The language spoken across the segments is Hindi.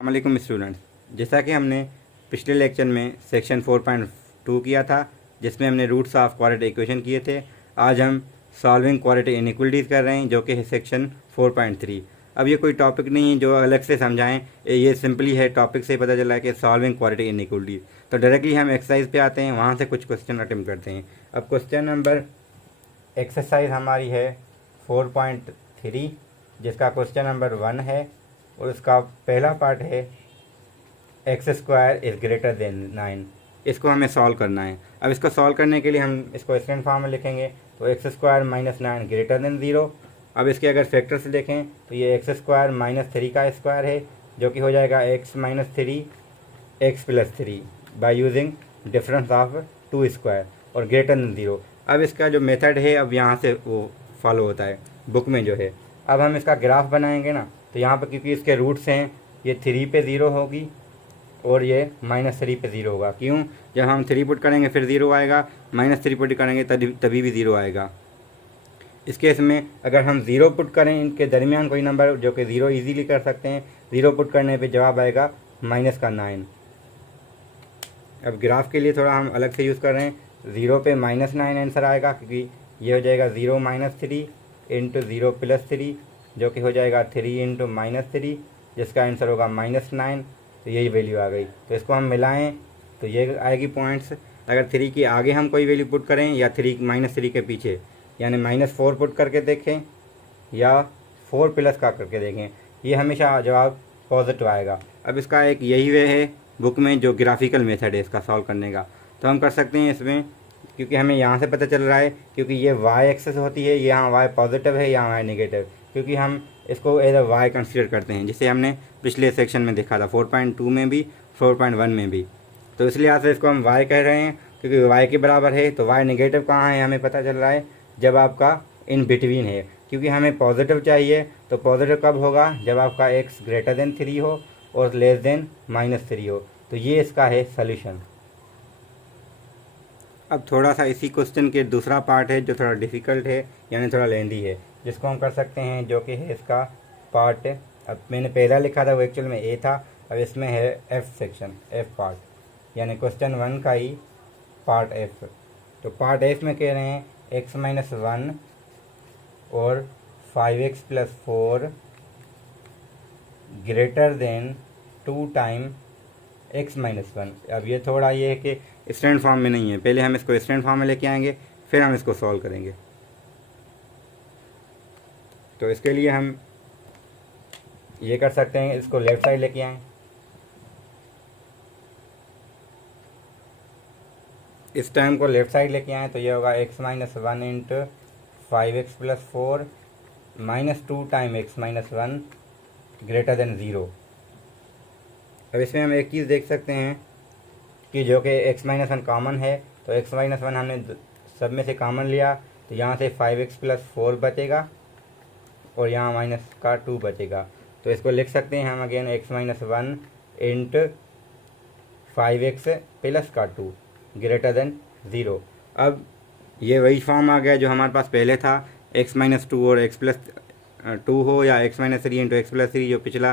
अस्सलामुअलैकुम स्टूडेंट्स, जैसा कि हमने पिछले लेक्चर में सेक्शन 4.2 किया था जिसमें हमने रूट्स ऑफ क्वाड्रेटिक इक्वेशन किए थे। आज हम सॉल्विंग क्वाड्रेटिक इनइक्वालिटीज़ कर रहे हैं जो कि है सेक्शन 4.3। अब ये कोई टॉपिक नहीं है जो अलग से समझाएं, ये सिंपली है, टॉपिक से ही पता चला है कि सॉल्विंग क्वाड्रेटिक इनइक्वालिटीज़। तो डायरेक्टली हम एक्सरसाइज पे आते हैं, वहाँ से कुछ क्वेश्चन अटेम्प्ट करते हैं। अब क्वेश्चन नंबर एक्सरसाइज हमारी है 4.3 जिसका क्वेश्चन नंबर 1 है और उसका पहला पार्ट है x square is greater than 9। इसको हमें सॉल्व करना है। अब इसको सॉल्व करने के लिए हम इसको स्टैंडर्ड फॉर्म में लिखेंगे, तो x square minus 9 greater than 0। अब इसके अगर फैक्टर से देखें तो ये एक्स स्क्वायर माइनस 3 का स्क्वायर है जो कि हो जाएगा x minus 3 x plus 3 by using difference of 2 square और ग्रेटर देन 0। अब इसका जो मेथड है अब यहाँ से वो फॉलो होता है बुक में जो है। अब हम इसका ग्राफ बनाएंगे ना, तो यहाँ पर क्योंकि इसके रूट्स हैं, ये 3 पे 0 होगी और ये -3 पे 0 होगा। क्यों? जब हम 3 पुट करेंगे फिर 0 आएगा, -3 पुट करेंगे तभी भी 0 आएगा। इस केस में अगर हम 0 पुट करें इनके दरमियान कोई नंबर जो कि 0 इजीली कर सकते हैं, 0 पुट करने पे जवाब आएगा -9। अब ग्राफ के लिए थोड़ा हम अलग से यूज़ कर रहे हैं, 0 पे -9 आंसर आएगा क्योंकि ये हो जाएगा 0 - 3 इंटू 0 + 3 जो कि हो जाएगा 3 इंटू -3 जिसका आंसर होगा -9। तो यही वैल्यू आ गई। तो इसको हम मिलाएं तो ये आएगी पॉइंट्स। अगर 3 के आगे हम कोई वैल्यू पुट करें या -3 के पीछे, यानी -4 पुट करके देखें या 4 प्लस का करके देखें, ये हमेशा जवाब पॉजिटिव आएगा। अब इसका एक यही वे है बुक में जो ग्राफिकल मेथड है इसका सॉल्व करने का, तो हम कर सकते हैं इसमें, क्योंकि हमें यहाँ से पता चल रहा है क्योंकि ये वाई एक्सेस होती है, यहाँ वाई पॉजिटिव है, यहाँ वाई नेगेटिव, क्योंकि हम इसको एज अ वाई कंसीडर करते हैं जिसे हमने पिछले सेक्शन में देखा था 4.2 में भी 4.1 में भी। तो इसलिए यहाँ से इसको हम वाई कह रहे हैं क्योंकि वाई के बराबर है। तो वाई नेगेटिव कहाँ है हमें पता चल रहा है, जब आपका इन बिटवीन है, क्योंकि हमें पॉजिटिव चाहिए। तो पॉजिटिव कब होगा, जब आपका x ग्रेटर देन 3 हो और लेस देन -3 हो। तो ये इसका है सॉल्यूशन। अब थोड़ा सा इसी क्वेश्चन के दूसरा पार्ट है जो थोड़ा डिफ़िकल्ट है, यानी थोड़ा लेंदी है, जिसको हम कर सकते हैं जो कि है इसका पार्ट। अब मैंने पहला लिखा था वो एक्चुअल में ए था, अब इसमें है एफ सेक्शन, एफ पार्ट, यानी क्वेश्चन 1 का ही पार्ट एफ। तो पार्ट एफ में कह रहे हैं x-1 और 5x + 4 greater than 2 time x-1। अब ये थोड़ा ये है कि स्टैंडर्ड फॉर्म में नहीं है, पहले हम इसको स्टैंडर्ड फॉर्म में लेके आएंगे फिर हम इसको सॉल्व करेंगे। तो इसके लिए हम ये कर सकते हैं, इसको लेफ़्ट साइड लेके आएँ, इस टर्म को लेफ़्ट साइड लेके आएँ, तो ये होगा x-1 into 5x + 4 -2 time x-1 greater than 0। अब इसमें हम एक चीज़ देख सकते हैं कि जो कि x-1 कॉमन है, तो x-1 हमने सब में से कॉमन लिया, तो यहाँ से 5x + 4 बचेगा और यहाँ -2 बचेगा। तो इसको लिख सकते हैं हम again x-1 into 5x + 2 greater than 0। अब ये वही फॉर्म आ गया जो हमारे पास पहले था, x-2 और x + 2 हो या x-3 इंटू x + 3 जो पिछला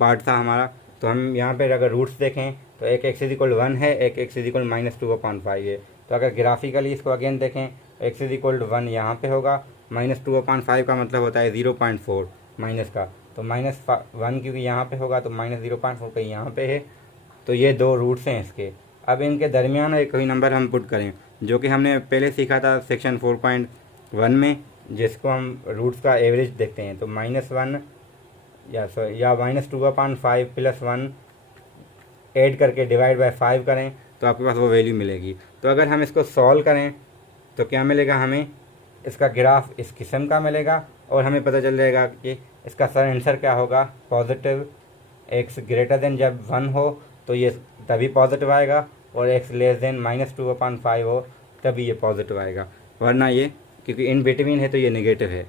पार्ट था हमारा। तो हम यहाँ पर अगर रूट्स देखें तो एक x = 1 है, एक x = -2/5 है। तो अगर ग्राफिकली इसको अगेन देखें, x = 1 यहाँ पे होगा, -2/5 का मतलब होता है 0.4 माइनस का, तो -1 क्योंकि यहाँ पे होगा तो -0.4 कहीं यहाँ पे है। तो ये दो रूट्स हैं इसके। अब इनके दरमियान एक कोई नंबर हम पुट करें जो कि हमने पहले सीखा था सेक्शन 4.1 में, जिसको हम रूट्स का एवरेज देखते हैं। तो -1 या -2/5 + 1 ऐड करके डिवाइड बाय 5 करें तो आपके पास वो वैल्यू मिलेगी। तो अगर हम इसको सॉल्व करें तो क्या मिलेगा हमें, इसका ग्राफ इस किस्म का मिलेगा और हमें पता चल जाएगा कि इसका सर आंसर क्या होगा, पॉजिटिव। x ग्रेटर देन जब 1 हो तो ये तभी पॉजिटिव आएगा और x लेस देन -2/5 हो तभी ये पॉजिटिव आएगा, वरना ये क्योंकि इन बिटवीन है तो ये नेगेटिव है।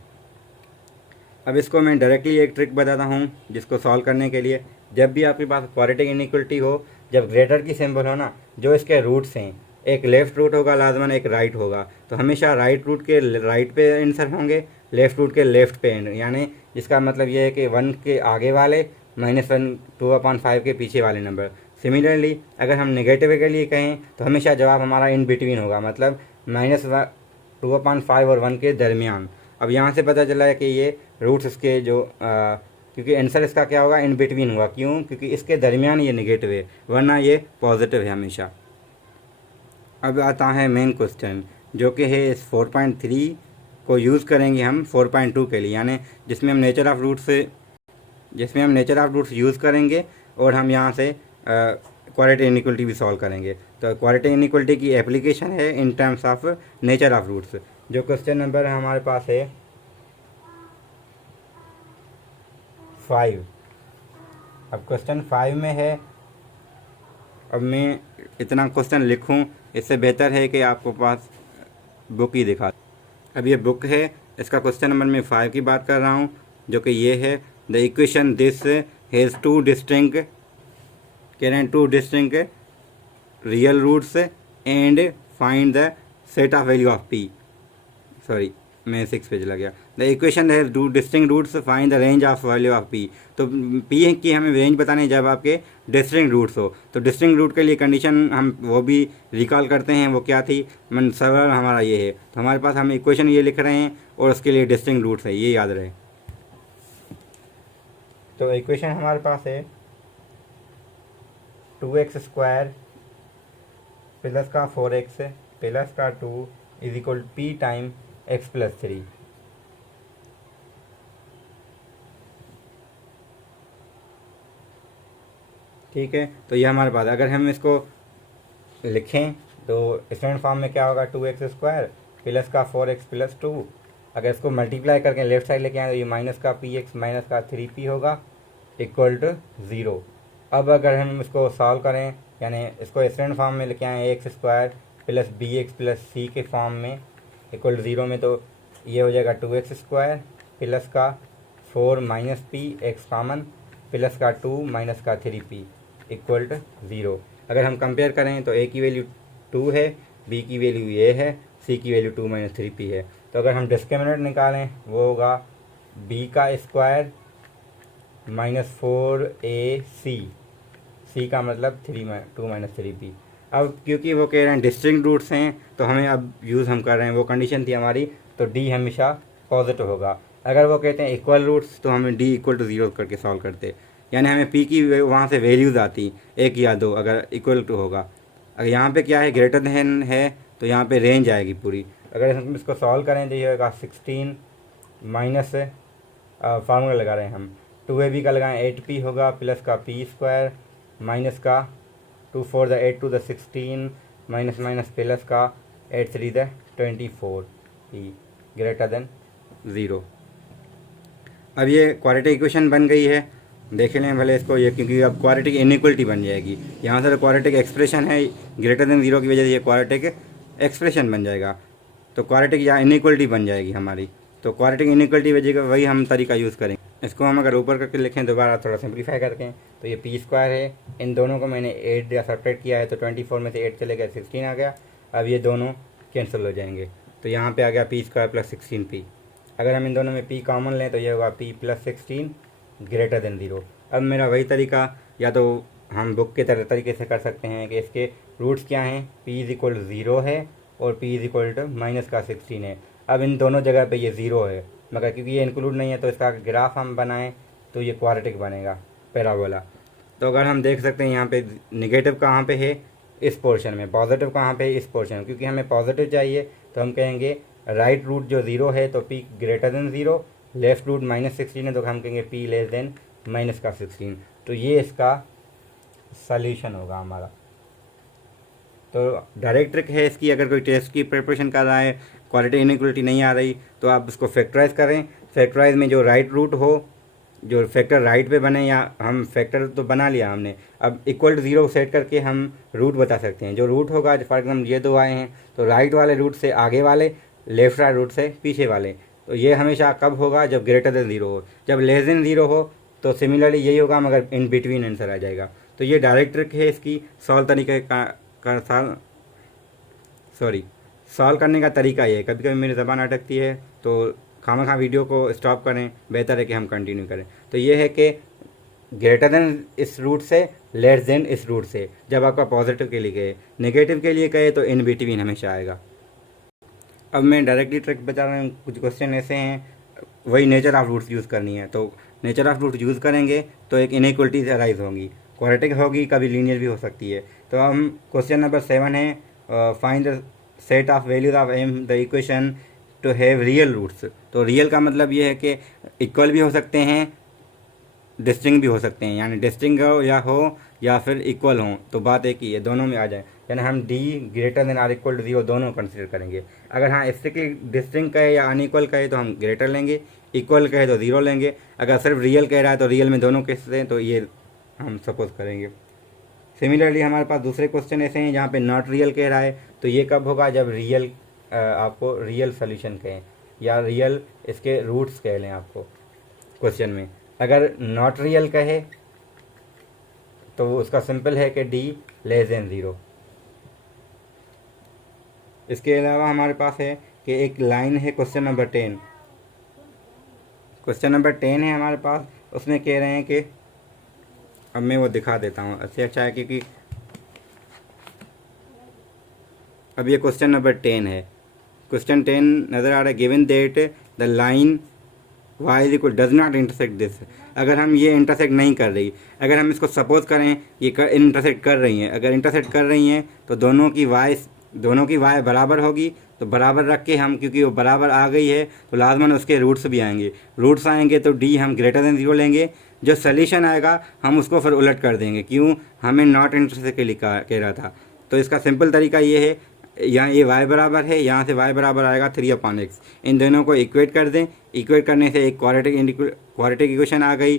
अब इसको मैं डायरेक्टली एक ट्रिक बताता हूँ जिसको सॉल्व करने के लिए। जब भी आपके पास क्वाड्रेटिक इनइक्वालिटी हो, जब ग्रेटर की सिंबल हो ना, जो इसके रूट्स हैं, एक लेफ़्ट रूट होगा लाजमन, एक राइट होगा, तो हमेशा राइट रूट के राइट पे आंसर होंगे, लेफ़्ट रूट के लेफ़्ट पे, यानी जिसका मतलब ये है कि 1 के आगे वाले -1 2/5 के पीछे वाले नंबर। सिमिलरली अगर हम नेगेटिव के लिए कहें तो हमेशा जवाब हमारा इन बिटवीन होगा, मतलब -2/5 और 1 के दरमियान। अब यहाँ से पता चला है कि ये रूट्स इसके जो क्योंकि आंसर इसका क्या होगा, इन बिटवीन होगा। क्यों? क्योंकि इसके दरमियान ये नेगेटिव है, वरना ये पॉजिटिव है हमेशा। अब आता है मेन क्वेश्चन, जो कि है इस 4.3 को यूज़ करेंगे हम 4.2 के लिए, यानी जिसमें हम नेचर ऑफ रूट्स यूज़ करेंगे और हम यहाँ से क्वाड्रेटिक इनइक्वालिटी भी सॉल्व करेंगे। तो क्वाड्रेटिक इनइक्वालिटी की एप्लीकेशन है in terms of nature of roots. जो क्वेश्चन नंबर हमारे पास है 5। अब क्वेश्चन 5 में है, अब मैं इतना क्वेश्चन लिखूं इससे बेहतर है कि आपको पास बुक ही दिखा। अब ये बुक है, इसका क्वेश्चन नंबर मैं 5 की बात कर रहा हूँ, जो कि ये है the equation this has two distinct real roots and find the set of value of p. Sorry, मैं 6 पे चला गया। The equation has two distinct roots find the range of value of p. तो पी की हमें रेंज बतानी जब आपके डिस्टिंक्ट रूट्स हो। तो डिस्टिंक्ट रूट के लिए कंडीशन हम वो भी रिकॉल करते हैं, वो क्या थी, मन सवाल हमारा ये है। तो हमारे पास हम इक्वेशन ये लिख रहे हैं और उसके लिए डिस्टिंक्ट रूट्स है, ये याद रहे। तो इक्वेशन हमारे पास है 2x² प्लस का 4x प्लस का 2 is equal P time x plus 3। ठीक है, तो ये हमारे पास, अगर हम इसको लिखें तो स्टैंडर्ड फॉर्म में क्या होगा, 2x² प्लस का 4x प्लस 2। अगर इसको मल्टीप्लाई करके लेफ्ट साइड लेके आए तो ये माइनस का px माइनस का 3p होगा इक्वल टू 0। अब अगर हम इसको सॉल्व करें, यानी इसको स्टैंडर्ड फॉर्म में लेके आए x² plus bx plus c के फॉर्म में इक्वल टू 0 में, तो ये हो जाएगा 2x² प्लस का 4 minus p x common plus का 2 माइनस का 3p इक्वल टू 0। अगर हम कंपेयर करें तो a की वैल्यू 2 है, b की वैल्यू ये है, c की वैल्यू 2 माइनस 3p है। तो अगर हम डिस्क्रिमिनेंट निकालें वो होगा b का स्क्वायर माइनस 4ac, c का मतलब 2 माइनस 3p। अब क्योंकि वो कह रहे हैं डिस्टिंक्ट रूट्स हैं, तो हमें अब यूज़ हम कर रहे हैं, वो कंडीशन थी हमारी, तो d हमेशा पॉजिटिव होगा। अगर वो कहते हैं इक्वल रूट्स तो हमें d इक्वल टू 0 करके सॉल्व करते, यानी हमें p की वहाँ से वैल्यूज़ आती 1 या 2 अगर इक्वल टू होगा। अगर यहाँ पे क्या है, ग्रेटर देन है, तो यहाँ पे रेंज आएगी पूरी। अगर हम इसको सॉल्व करें तो ये होगा 16 माइनस फार्मूला लगा रहे हैं हम, 2ab का लगाएं 8p होगा प्लस का p² माइनस का 2 4 the 8 2 the 16 minus minus plus का 8 3 द 24 p ग्रेटर देन 0। अब ये क्वाड्रेटिक इक्वेशन बन गई है, देख लें भले इसको ये, क्योंकि अब क्वाड्रेटिक इनइक्वालिटी बन जाएगी। यहाँ से तो क्वाड्रेटिक एक्सप्रेशन है, ग्रेटर देन 0 की वजह से ये क्वाड्रेटिक एक्सप्रेशन बन जाएगा, तो क्वाड्रेटिक या इनइक्वालिटी बन जाएगी हमारी। तो क्वाड्रेटिक इनइक्वालिटी वजह का वही हम तरीका यूज़ करेंगे। इसको हम अगर ऊपर करके लिखें दोबारा थोड़ा सिंप्लीफाई करके, तो ये p² है, इन दोनों को मैंने 8 या सब्ट्रैक्ट किया है, तो 24 में से 8 चले गया 16 आ गया। अब ये दोनों कैंसिल हो जाएंगे, तो यहाँ पे आ गया p² प्लस 16p। अगर हम इन दोनों में p कॉमन लें तो ये होगा p प्लस 16 ग्रेटर देन 0। अब मेरा वही तरीका, या तो हम बुक के तरीके से कर सकते हैं कि इसके रूट्स क्या हैं, p इज इक्वल 0 है और p is equal to minus का 16 है। अब इन दोनों जगह पे ये 0 है, मगर क्योंकि ये इंक्लूड नहीं है तो इसका ग्राफ हम बनाएं तो ये क्वाड्रेटिक बनेगा, पैराबोला। तो अगर हम देख सकते हैं यहाँ पे निगेटिव कहाँ पे है, इस पोर्शन में, पॉजिटिव कहाँ पे है, इस पोर्शन में। क्योंकि हमें पॉजिटिव चाहिए तो हम कहेंगे राइट रूट जो 0 है तो p greater than 0, left root minus 16 है तो हम कहेंगे p लेस देन माइनस का 16। तो ये इसका सॉल्यूशन होगा हमारा। तो डायरेक्ट ट्रिक है इसकी, अगर कोई टेस्ट की प्रिपरेशन कर रहा है, क्वाड्रेटिक इनइक्वालिटी नहीं आ रही, तो आप उसको फैक्टराइज करें। फैक्टराइज में जो राइट रूट हो, जो फैक्टर राइट पे बने, या हम फैक्टर तो बना लिया हमने, अब इक्वल टू 0 सेट करके हम रूट बता सकते हैं। जो रूट होगा, फॉर एग्जाम्पल ये दो आए हैं, तो राइट वाले रूट से आगे वाले, लेफ्ट राइट रूट से पीछे वाले। तो ये हमेशा कब होगा, जब ग्रेटर देन 0 हो। जब लेस देन 0 हो तो सिमिलरली यही होगा, मगर इन बिटवीन आंसर आ जाएगा। तो ये डायरेक्ट ट्रिक है इसकी, सॉल्व करने का तरीका ये है। कभी कभी मेरी ज़बान अटकती है तो खामखा वीडियो को स्टॉप करें, बेहतर है कि हम कंटिन्यू करें। तो ये है कि ग्रेटर देन इस रूट से, लेस देन इस रूट से, जब आपका पॉजिटिव के लिए कहे। नेगेटिव के लिए कहे तो इन बिटवीन हमेशा आएगा। अब मैं डायरेक्टली ट्रिक बता रहा हूँ, कुछ क्वेश्चन ऐसे हैं, वही नेचर ऑफ रूट्स यूज़ करनी है। तो नेचर ऑफ रूट यूज़ करेंगे तो एक इनइक्वलिटीज अराइज होंगी, क्वाड्रेटिक होगी, कभी लीनियर भी हो सकती है। तो हम क्वेश्चन नंबर 7 है, find the set of values of M the equation to have real roots. तो रियल का मतलब ये है कि इक्वल भी हो सकते हैं, डिस्टिंग भी हो सकते हैं, यानी डिस्टिंग हो या फिर इक्वल हो, तो बात एक ही है, दोनों में आ जाए। यानी हम D greater than or equal to 0 दोनों कंसिडर करेंगे। अगर हाँ स्ट्रिक्टली डिस्टिंग कहे या अनइक्वल कहे तो हम ग्रेटर लेंगे, इक्वल कहे तो 0 लेंगे। अगर सिर्फ रियल कह रहा है तो रियल में दोनों केस हैं, तो ये हम सपोज करेंगे। सिमिलरली हमारे पास दूसरे क्वेश्चन ऐसे हैं जहाँ पे नॉट रियल कह रहा है, तो ये कब होगा, जब रियल आपको रियल सोल्यूशन कहें या रियल इसके रूट्स कह लें आपको क्वेश्चन में। अगर नॉट रियल कहे तो वो उसका सिंपल है कि डी लेस देन 0। इसके अलावा हमारे पास है कि एक लाइन है क्वेश्चन नंबर 10, क्वेश्चन नंबर 10 है हमारे पास, उसमें कह रहे हैं कि, अब मैं वो दिखा देता हूँ, अच्छे अच्छा है, क्योंकि अब ये क्वेश्चन नंबर 10 है। क्वेश्चन 10 नज़र आ रहा है, given that the line y is equal does not intersect this. अगर हम ये इंटरसेक्ट नहीं कर रही, अगर हम इसको सपोज करें ये इंटरसेक्ट कर रही हैं, अगर इंटरसेक्ट कर रही हैं तो दोनों की y बराबर होगी। तो बराबर रख के हम, क्योंकि वो बराबर आ गई है तो लाजमन उसके रूट्स भी आएंगे। रूट्स आएंगे तो d हम ग्रेटर देन 0 लेंगे। जो सोल्यूशन आएगा हम उसको फिर उलट कर देंगे, क्यों, हमें नॉट इंटरसेक्ट के लिए कह रहा था। तो इसका सिंपल तरीका ये है, यहाँ ये y बराबर है, यहाँ से y बराबर आएगा 3/x। इन दोनों को इक्वेट कर दें, इक्वेट करने से एक क्वाड्रेटिक इक्वेशन आ गई,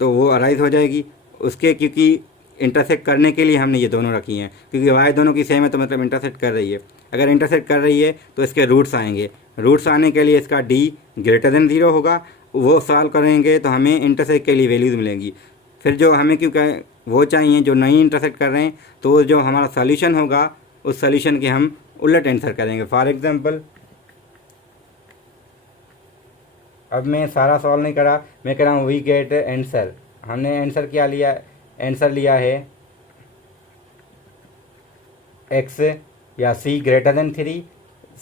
तो वो अराइज हो जाएगी उसके, क्योंकि इंटरसेक्ट करने के लिए हमने ये दोनों रखी हैं, क्योंकि y दोनों की सेम है तो मतलब इंटरसेक्ट कर रही है। अगर इंटरसेक्ट कर रही है तो इसके रूट्स आएंगे, रूट्स आने के लिए इसका d ग्रेटर देन 0 होगा। वो सॉल्व करेंगे तो हमें इंटरसेक्ट के लिए वैल्यूज़ मिलेंगी। फिर जो हमें क्यों वो चाहिए जो नहीं इंटरसेक्ट कर रहे हैं, तो जो हमारा सॉल्यूशन होगा उस सॉल्यूशन के हम उलट आंसर करेंगे। फॉर एग्जांपल, अब मैं सारा सॉल्व नहीं करा, मैं कह रहा हूँ वी गेट आंसर। हमने आंसर क्या लिया, आंसर लिया है x या c greater than 3,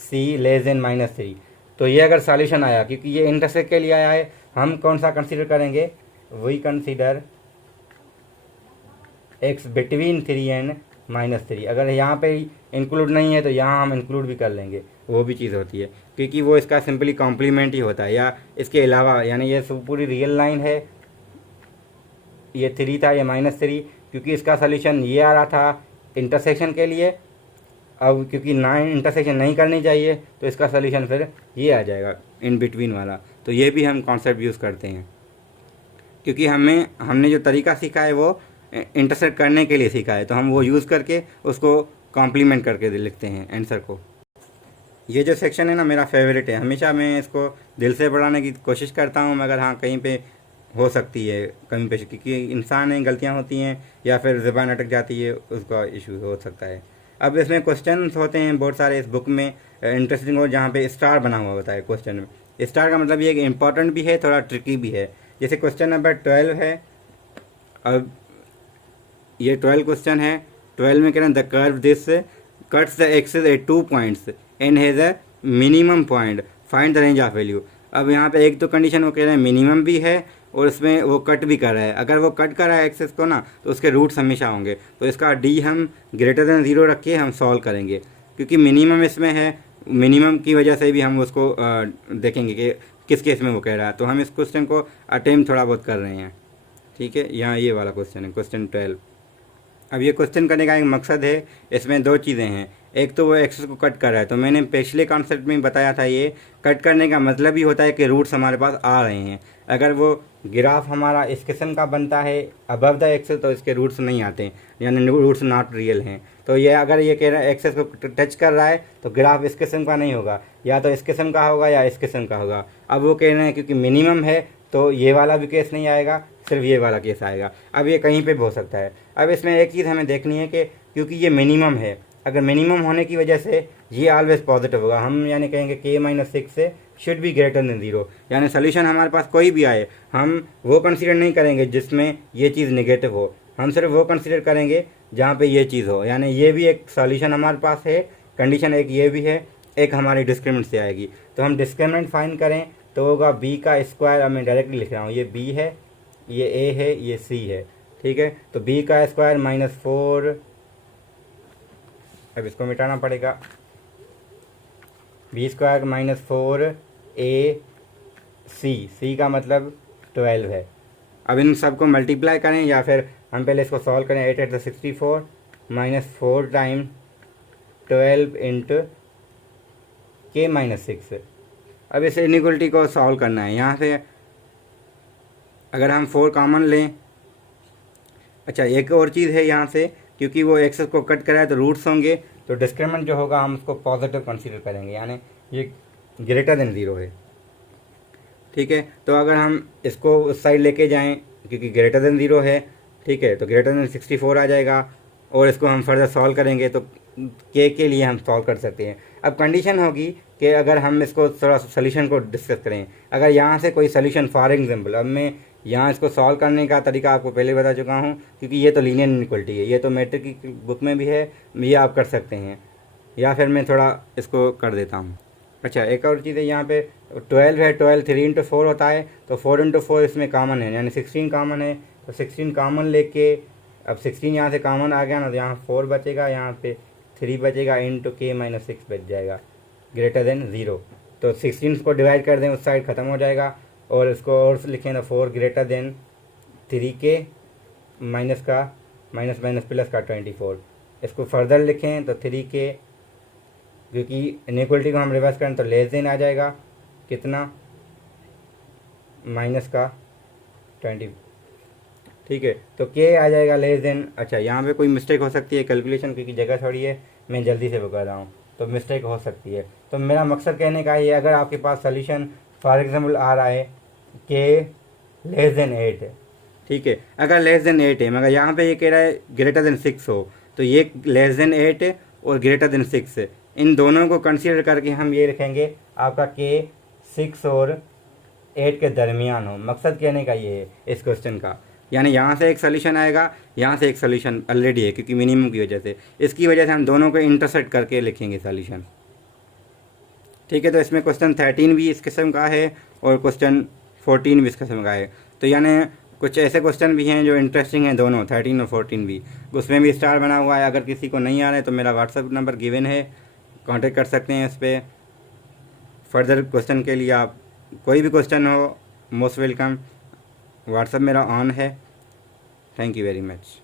c less than -3। तो ये अगर सॉल्यूशन आया, क्योंकि ये इंटरसेक्ट के लिए आया है, हम कौन सा कंसीडर करेंगे, we consider x between 3 and -3। अगर यहाँ पे इंक्लूड नहीं है तो यहाँ हम इंक्लूड भी कर लेंगे, वो भी चीज़ होती है, क्योंकि वो इसका सिंपली कॉम्प्लीमेंट ही होता है या इसके अलावा। यानी ये पूरी रियल लाइन है, ये 3 था, ये -3, क्योंकि इसका सॉल्यूशन ये आ रहा था इंटरसेक्शन के लिए। अब क्योंकि ना इंटरसेक्शन नहीं करनी चाहिए तो इसका सॉल्यूशन फिर ये आ जाएगा इन बिटवीन वाला। तो ये भी हम कॉन्सेप्ट यूज़ करते हैं, क्योंकि हमने जो तरीका सीखा है वो इंटरसेक्ट करने के लिए सीखा है, तो हम वो यूज़ करके उसको कॉम्प्लीमेंट करके लिखते हैं आंसर को। ये जो सेक्शन है ना मेरा फेवरेट है, हमेशा मैं इसको दिल से पढ़ाने की कोशिश करता हूँ, मगर हाँ कहीं पे हो सकती है कमी पेशी, क्योंकि इंसान है, गलतियाँ होती हैं या फिर ज़बान अटक जाती है, उसका इशू हो सकता है। अब इसमें क्वेश्चन होते हैं बहुत सारे इस बुक में इंटरेस्टिंग, और जहाँ पे स्टार बना हुआ होता है क्वेश्चन में। स्टार का मतलब ये कि इम्पॉर्टेंट भी है, थोड़ा ट्रिकी भी है। जैसे क्वेश्चन नंबर 12 है, अब ये 12 क्वेश्चन है। 12 में कह रहे हैं the curve this cuts the axis at 2 points and has a minimum point, find the range of value. अब यहाँ पे एक तो कंडीशन वो कह रहे हैं मिनिमम भी है और इसमें वो कट भी कर रहा है। अगर वो कट कर रहा है एक्सिस को ना, तो उसके रूट्स हमेशा होंगे। तो इसका डी हम ग्रेटर देन 0 रख के हम सॉल्व करेंगे, क्योंकि मिनिमम इसमें है, मिनिमम की वजह से भी हम उसको देखेंगे कि किस केस में वो कह रहा है। तो हम इस क्वेश्चन को अटेम्प्ट थोड़ा बहुत कर रहे हैं, ठीक है। यहाँ ये वाला क्वेश्चन है, क्वेश्चन 12। अब ये क्वेश्चन करने का एक मकसद है, इसमें 2 चीज़ें हैं। एक तो वो एक्सेस को कट कर रहा है, तो मैंने पिछले कॉन्सेप्ट में बताया था, ये कट करने का मतलब ही होता है कि रूट्स हमारे पास आ रहे हैं। अगर वो ग्राफ हमारा इस किस्म का बनता है अबव द एक्सेस, तो इसके रूट्स नहीं आते, यानी रूट्स नॉट रियल हैं। तो ये अगर ये कह रहा है एक्सेस को टच कर रहा है तो ग्राफ इस किस्म का नहीं होगा, या तो इस किस्म का होगा या इस किस्म का होगा। अब वो कह रहे हैं क्योंकि मिनिमम है तो ये वाला भी केस नहीं आएगा, सिर्फ ये वाला केस आएगा। अब ये कहीं पे भी हो सकता है। अब इसमें एक चीज़ हमें देखनी है कि क्योंकि ये मिनिमम है, अगर मिनिमम होने की वजह से ये ऑलवेज पॉजिटिव होगा, हम यानी कहेंगे k-6 से should be greater than zero, यानी सोल्यूशन हमारे पास कोई भी आए हम वो कंसीडर नहीं करेंगे जिसमें ये चीज़ नेगेटिव हो, हम सिर्फ वो कंसीडर करेंगे जहाँ पे ये चीज़ हो। यानी ये भी एक सॉल्यूशन हमारे पास है, कंडीशन एक ये भी है, एक हमारी डिस्क्रिमिनेंट से आएगी। तो हम डिस्क्रिमिनेंट फाइंड करें तो होगा बी का स्क्वायर, अब मैं डायरेक्टली लिख रहा हूँ, ये बी है, ये ए है, ये सी है, ठीक है। तो बी का स्क्वायर -4, अब इसको मिटाना पड़ेगा, बी स्क्वायर -4 ए सी का मतलब 12 है। अब इन सबको मल्टीप्लाई करें या फिर हम पहले इसको सॉल्व करें। 8 8 64 -4 टाइम 12 इंटू के -6। अब इस इनइक्वलिटी को सॉल्व करना है। यहाँ से अगर हम 4 कॉमन लें, अच्छा एक और चीज़ है यहाँ से, क्योंकि वो एक्सेस को कट कराए तो रूट्स होंगे, तो डिस्क्रिमिनेंट जो होगा हम उसको पॉजिटिव कंसीडर करेंगे, यानी ये ग्रेटर देन ज़ीरो है, ठीक है। तो अगर हम इसको उस साइड लेके जाएं क्योंकि ग्रेटर देन ज़ीरो है, ठीक है, तो ग्रेटर देन 64 आ जाएगा। और इसको हम फर्दर सॉल्व करेंगे तो के लिए हम सॉल्व कर सकते हैं। अब कंडीशन होगी कि अगर हम इसको थोड़ा सोल्यूशन को डिस्कस करें, अगर यहाँ से कोई सोल्यूशन, फॉर एग्जांपल अब मैं यहाँ इसको सॉल्व करने का तरीका आपको पहले बता चुका हूँ, क्योंकि ये तो लीनियर इनइक्वलिटी है, ये तो मैट्रिक की बुक में भी है, ये आप कर सकते हैं, या फिर मैं थोड़ा इसको कर देता हूँ। अच्छा एक और चीज़ है, यहाँ पे 12 है, 12 3 इंटू 4 होता है, तो 4 इंटू 4 इसमें कॉमन है, यानी 16 कॉमन है। तो 16 कॉमन लेके, अब 16 यहाँ से कॉमन आ गया ना, तो यहाँ 4 बचेगा, यहाँ पे 3 बचेगा, इंटू के -6 बच जाएगा, ग्रेटर देन ज़ीरो। तो 16 को डिवाइड कर दें, उस साइड ख़त्म हो जाएगा, और इसको और लिखें तो 4 ग्रेटर देन 3 के माइनस का माइनस माइनस प्लस का 24। इसको फर्दर लिखें तो 3 के, क्योंकि इनइक्वलिटी को हम रिवर्स करें तो लेस देन आ जाएगा, कितना, माइनस का 20, ठीक है। तो के आ जाएगा लेस देन। अच्छा यहाँ पे कोई मिस्टेक हो सकती है कैलकुलेशन, क्योंकि जगह थोड़ी है, मैं जल्दी से बता रहा हूँ, तो मिस्टेक हो सकती है। तो मेरा मकसद कहने का ये, अगर आपके पास सोल्यूशन फॉर एग्जांपल आ रहा है के लेस देन 8 है, ठीक है, अगर लेस देन 8 है, मगर यहाँ पे ये कह रहा है ग्रेटर देन 6 हो, तो ये लेस देन 8 है और ग्रेटर देन 6 है, इन दोनों को कंसीडर करके हम ये लिखेंगे आपका के 6 और 8 के दरमियान हो। मकसद कहने का ये है इस क्वेश्चन का, यानी यहाँ से एक सोल्यूशन आएगा, यहाँ से एक सोल्यूशन ऑलरेडी है, क्योंकि मिनिमम की वजह से, इसकी वजह से हम दोनों को इंटरसेक्ट करके लिखेंगे सोल्यूशन, ठीक है। तो इसमें क्वेश्चन 13 भी इस किस्म का है और क्वेश्चन 14 भी इस किस्म का है। तो यानी कुछ ऐसे क्वेश्चन भी हैं जो इंटरेस्टिंग हैं, दोनों 13 और 14 भी, उसमें भी स्टार बना हुआ है। अगर किसी को नहीं आ रहा है तो मेरा व्हाट्सएप नंबर गिवन है, कांटेक्ट कर सकते हैं इस पर। फर्दर क्वेश्चन के लिए आप कोई भी क्वेश्चन हो, मोस्ट वेलकम, व्हाट्सएप मेरा ऑन है। Thank you very much.